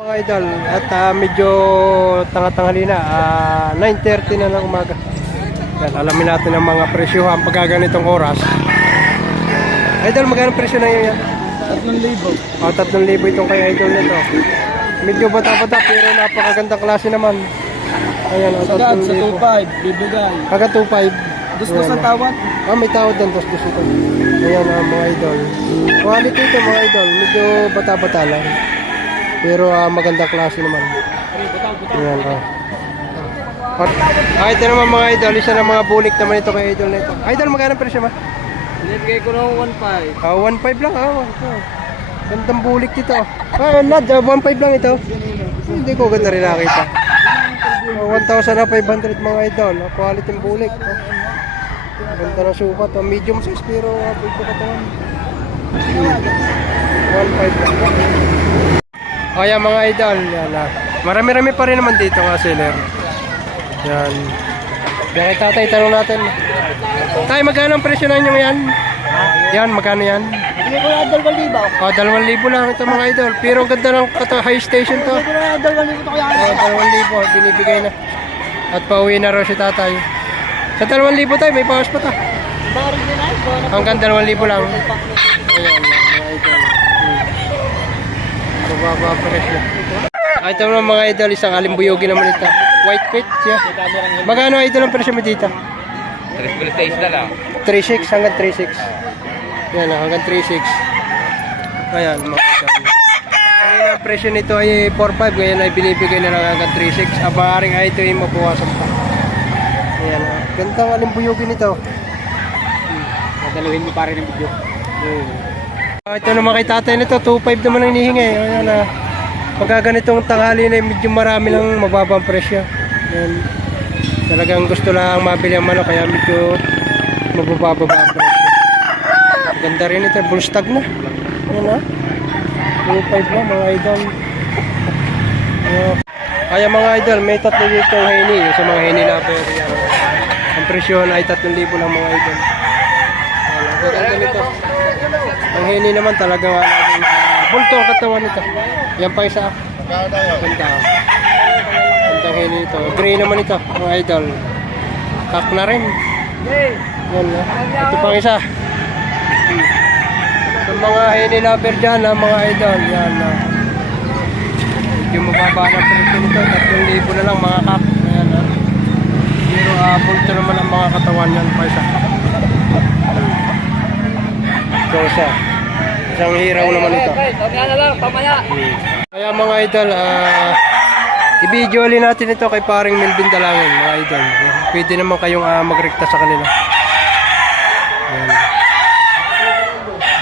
Mga idol, at medyo tanga-tanghali na, 9:30 na ng umaga. Yan, alamin natin ang mga presyohan pagka ganitong oras. Idol, magkano presyo na yun yan? 3,000. O, 3,000 itong kay idol nito. Medyo bata-bata pero napakagandang klase naman. Ayan, o, Agad sa 3,000. 2,500, bibigay. Kaga 2,500. Gusto sa tawad? May tawad din, dos ito. Ayan mga idol. Quality ito mga idol, medyo bata-bata lang. Pero magandang klase naman. Ayan ito naman mga idol, isa ng mga bulik naman ito kay idol na ito. Idol, magkano presyo ma? Binibigay ko ng 1,500. 1,500 lang gandang bulik dito. Nad, 1,500 lang ito. Hindi ko ganda rin nakita. 1,500 mga idol. Quality ng bulik. Ganda ng sukat. Medium size pero ito katawan. 1,500 lang. Kaya mga idol, yan marami-rami pa rin naman dito mga seller. Yan. Yan kay tatay, tanong natin. Tay, magkano ang presyo na nyo yan? Yan, magkano yan? Hindi ko na 2,000. 2,000 lang ito mga idol. Pero ang ganda ng high station to. Hindi ko na 2,000 ito kaya. 2,000 binibigay na. At pauwi na raw si tatay. Sa 2,000 tayo, may pawas pa ta. Hanggang 2,000 lang. Ayan, mga idol. Mababa presyo. Ito naman mga idol, isang alimbuyugi naman ito. White pit, yeah. Magkano idol ang presyo mo dito? 3,600 na lang. 3,600 hanggang 3,600. Yan hanggang 3,600. Ayan, mga idol. Kanina ang presyo nito ay 4,500, ngayon ay binibigay na lang hanggang 3,600. Abaring ay ito ay mabawasan pa. Ayan, gandang alimbuyugi nito. Madaluhin mo pa rin yung video. Ito naman kay tatay nito, 2,500 naman ang hinihingi. Ayan pagka ganitong tanghali na medyo marami lang mababang presyo. Ayan. Talagang gusto lang mabili ang manok kaya medyo mabababa ang presyo. Ganda rin ito, bullstag na. Ayan 2,500 na mga idol. Kaya mga idol, may 3 litong heni. Sa mga heni lover. Ang presyohan ay 3,000 lang mga idol. Ang ganda nito. Ang heni naman talagang bulto ang katawan nito. Yan pa isa. Ganda. Gandang heni ito. Gray naman ito mga idol. Kak na rin. Yan ito pang isa. Sa mga heni lover dyan mga idol. Yan medyo mababa na presyo nito. 3,000 na lang mga kak. Ayan pero bulto naman ang mga katawan yan pa isa. So isang hiraw naman ito. Kaya mga idol, i-video ulit natin ito kay paring Melvin Dalangin mga idol. Pwede naman kayong magrekta sa kanila. Yan.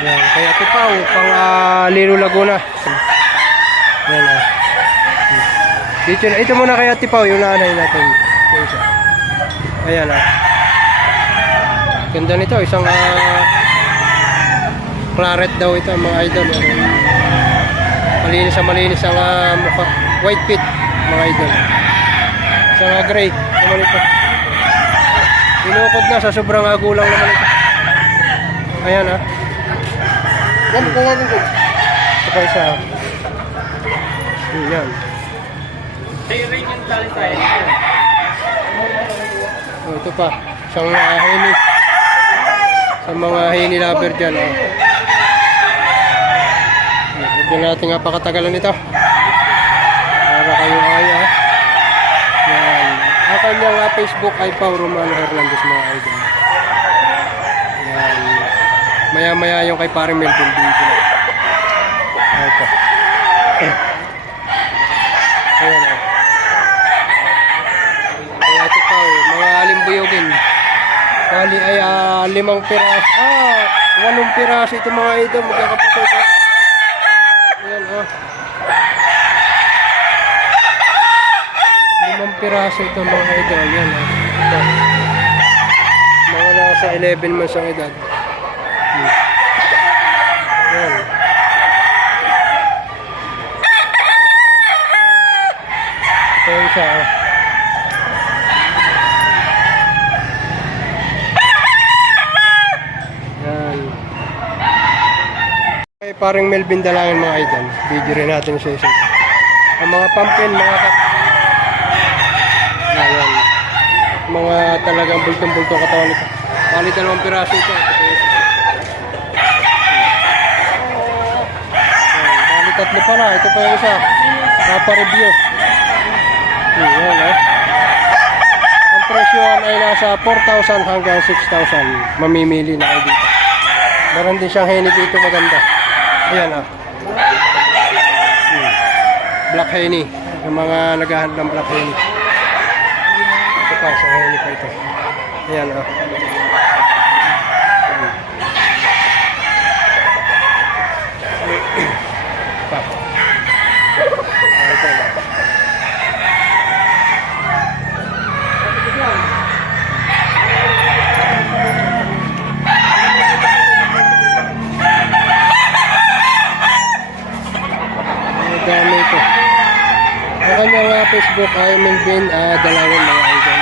Yan. Kaya Tipaw, pang Lilo Laguna. Yan dito, ito muna kaya Tipaw, yung nanay natin. Ayan ganda nito, isang claret daw ito mga idol. Malinis ang mukha. White pit mga idol. Isang gray naman ito. Inukod na sa sobrang agulang naman ito. Ayan Yan po nga nito. Ito pa isa. Yan. Ito pa. Isang heni. Sa mga heni lover dyan. Huwag natin napakatagalan nito para kayo kaya. Yan. Ang kanyang Facebook ay Pao Romano Hernandez mga idol. Yan. Maya maya yung kay paring Melvin dito na. Ito. Ayan kaya ito Pao, mga alimbuyogin. Bali ay 5 piraso. 8 piraso ito mga idol. Magkakapatid. Ayan 5 piraso ito mga idol. Yan ito. Mga nasa 11 months ang edad. Yan. Ito yung isa Yan. Kay paring Melvin Dalangin mga idol. Video rin natin siya isa. Ang mga pumpkin, ayan. Mga talagang bultong-bultong katawan nito. Bali 2 piraso ito. Bali 3 pala. Ito pa yung isa. Papa-review. Ayan, Ang presyo ay nasa 4,000 hanggang 6,000. Mamimili na kayo dito. Meron din siyang henny dito maganda. Ayan, Black henny. Yung mga naghahanap ng black henny. Ito pa, isang henny pa ito. Ayan, Pa. Ito, dami ito. Ang kanyang Facebook ay Melvin Dalawan mga idol.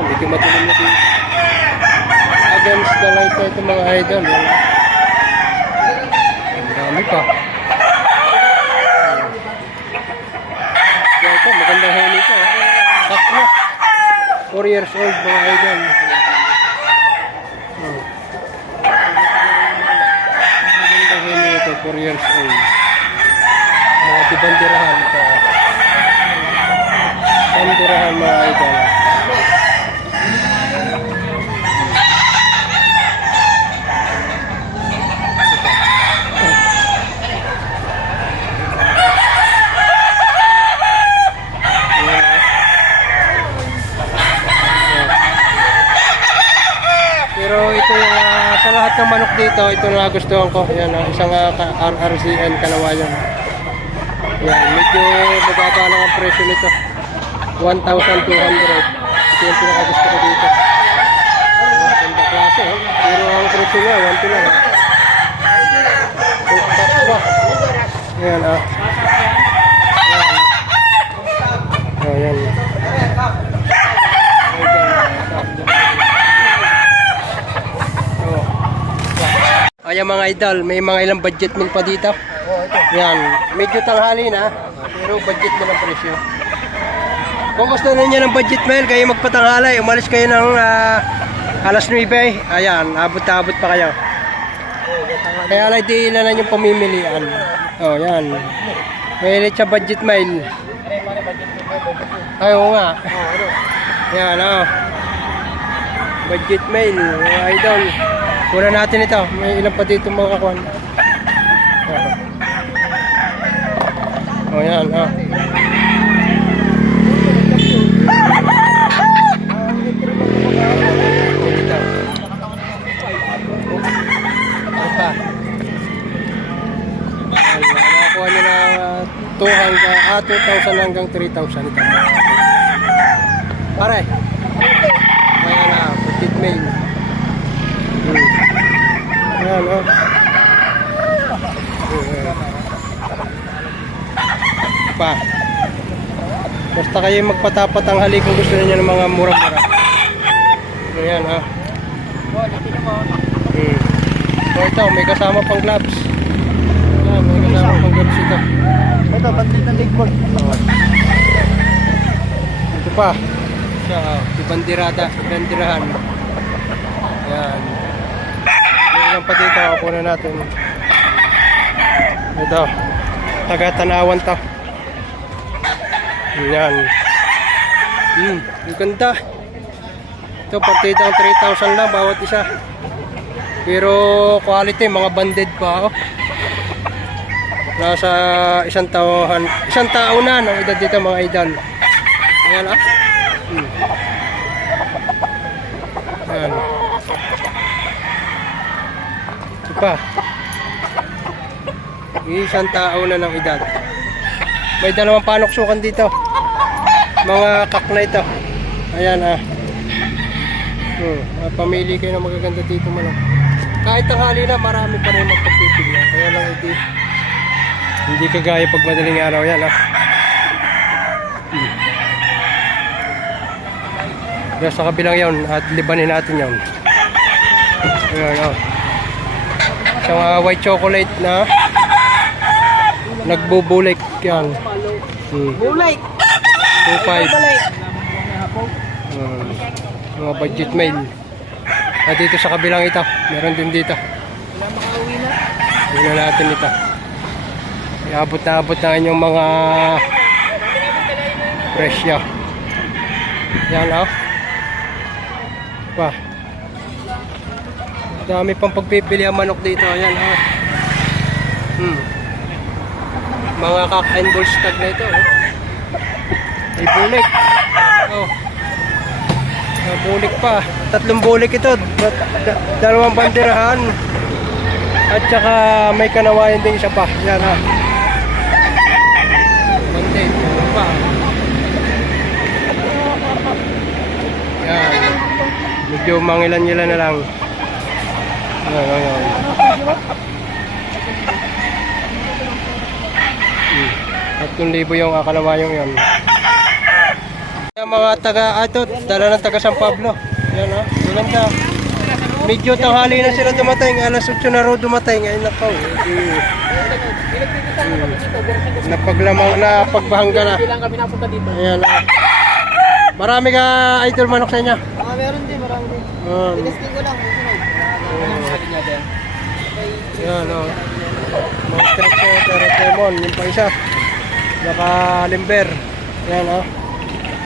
Medyo matuloy na dito. Against the light na ito mga idol. Ang dami pa. Ito, magandang henny ito. Sakto. 4 years old mga idol. Magandang henny ito, 4 years old. Mga dibandirahan ito. Bandirahan mga idol. Pero ito yung sa lahat ng manok dito, ito na gustuhan ko. Yan, isang RRCN Kalawayan. Yan, medyo mababa lang ang presyo nito. 1,200. Ito yung pinakagusto ko dito. Maganda klase, pero ang presyo niya, 1,200 lang. Yan, Yan. Ayan mga idol, may mga ilang budget meal pa dito. Yan, medyo tanghali na, pero budget meal ang presyo. Kung gusto ninyo ng budget meal, kayo magpatanghalay, umalis kayo ng alas 9. Ayan, abot-abot pa kayo. Kaya lang di na lang yung pamimilian. Oh, yan. May ulit sa budget meal. Ay, oo nga. Yan, budget meal, mga idol. Kuna natin ito. May ilan pa dito mga kakuan. Oh, yan, Dito. Ano pa? Nakakuha nyo na 2,000 hanggang 3,000 ito. Pare. Ayan na, budget meal. Ayan, Pa. Basta kayo magpatapat ang halik kung gusto niyo ng mga mura-mura. Ayan, So ito, may kasama pang gloves. Ayan, may kasama pang gloves ito. Ito, bandit ng legbol. Ito pa. Si bandirahan. Ayan. May ilang pa dito, kukunan natin. Ito, taga-tanawan to. Ayan. Ang ganda. Ito, partidang 3,000 lang bawat isa. Pero quality, mga banded pa. Nasa isang taon na ng edad dito mga idol. Ayan, Ayan. Ito pa. Isang tao na ng edad. May 2 panoksukan dito. Mga kak na ito. Ayan, pamili kayo ng magaganda dito manok. Kahit tanghali na, marami pa rin magpapipili. Kaya lang hindi kagaya pag madaling araw yan, Kaya sa kabilang yun, at libanin natin yun. Ayan, Isang white chocolate na Nagbubulik yan. Bulay. 2.5. Mga budget mail. At dito sa kabilang ito, meron din dito. Wala makauwi na. Tingnan natin ito. Iabot na inyong mga presyo. Yan oh. Pa. Dami pang pagpipili ang manok dito. Ayan oh. Mga cock and bull stag na ito oh. May bulik. Oh. May bulik pa. 3 bulik ito. Dalawang banderahan. At saka may kanawayan din isa pa. Yan ha. Bante. Pa. Yan. Medyo mangilan-ngilan na lang. Ayan. 3,000 yung akalawayong yun. Yung mga taga ito, dala ng taga San Pablo. Yan ha. Maganda. Medyo tanghali na sila dumating. Alas 8 na ro dumating. Ay nakaw. Napagbahangga na. Bilang kami napunta dito. Ayan ha. Marami ka idol manok sa inyo. Meron din, marami din. Tinesting ko lang. Yan o. Mga stretch o, Terratemon. Yung pa isa. Naka limber. Yan o.